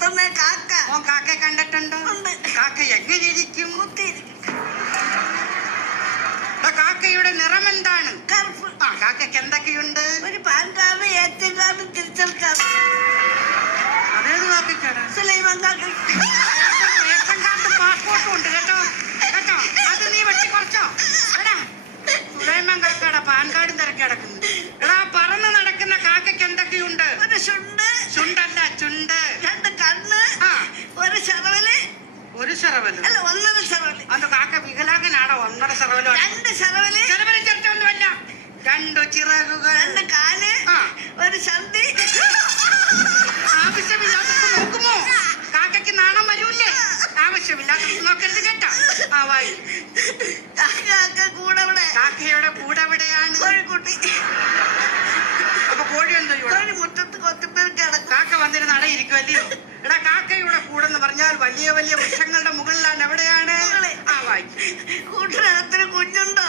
വളർത്തുന്ന കാക്ക. ഓൻ കാക്കയെ കണ്ടിട്ടുണ്ടോ? കാക്ക എങ്ങനെ ഇരിക്കും? കാക്കയുടെ നിറം എന്താണ്? കറുപ്പ്. ആ കാക്കയ്ക്ക് എന്തൊക്കെയുണ്ട്? ഒരു പാൻ കാർഡ്, ATM കാർഡ്, തിരിച്ചൽ കാർഡ്. അതേത് കാക്കയ്ക്കാണ്? സുലൈമാൻ കാക്ക. റേഷൻ കാർഡ് പാസ്പോർട്ടും ഉണ്ട് കേട്ടോ. കേട്ടോ അത് നീ വെട്ടിക്കുറച്ചോ? എടാ സുലൈമാൻ കാക്കയുടെ പാൻ കാർഡും തിരക്കി കിടക്കുന്നു. എടാ പറന്ന് നടക്കുന്ന കാക്കയ്ക്ക് എന്തൊക്കെയുണ്ട്? ഒരു ചുണ്ട്. ചുണ്ടല്ല ചുണ്ട്. 2 കണ്ണ്. ഒരു ചെറവല്. ഒരു ചെറവല് അല്ല 1.5 ചെറവല്. അത് കാക്ക വികലാംഗനാണോ? 1.5 ചെറവലോ? 2 ചെറവല്. ചെറവല് ചെറുത്തൊന്നുമല്ല. 2 ചിറകുകൾ. 2 കാല്. ഒരു ചന്തി. ആവശ്യമില്ലാത്തത് നോക്കുമോ? കാക്കയ്ക്ക് നാണം വരൂല്ലേ? ആവശ്യമില്ലാത്തത് നോക്കരുത് കേട്ടോ. ആ വായി. കാക്കയുടെ കൂടെ എവിടെയാണ്? കോഴിക്കുട്ടി. അപ്പൊ കോഴി എന്തോ കോഴി മുറ്റത്ത് കൊത്തിപ്പേർ കിടക്കും. കാക്ക വന്നിരുന്ന് അടയിരിക്കുമല്ലയോ? എടാ കാക്കയുടെ കൂടെന്ന് പറഞ്ഞാൽ വലിയ വലിയ വൃക്ഷങ്ങളുടെ മുകളിലാണ്. എവിടെയാണ്? ആ വായി. കൂട്ടിനകത്തിന് കുഞ്ഞുണ്ടോ?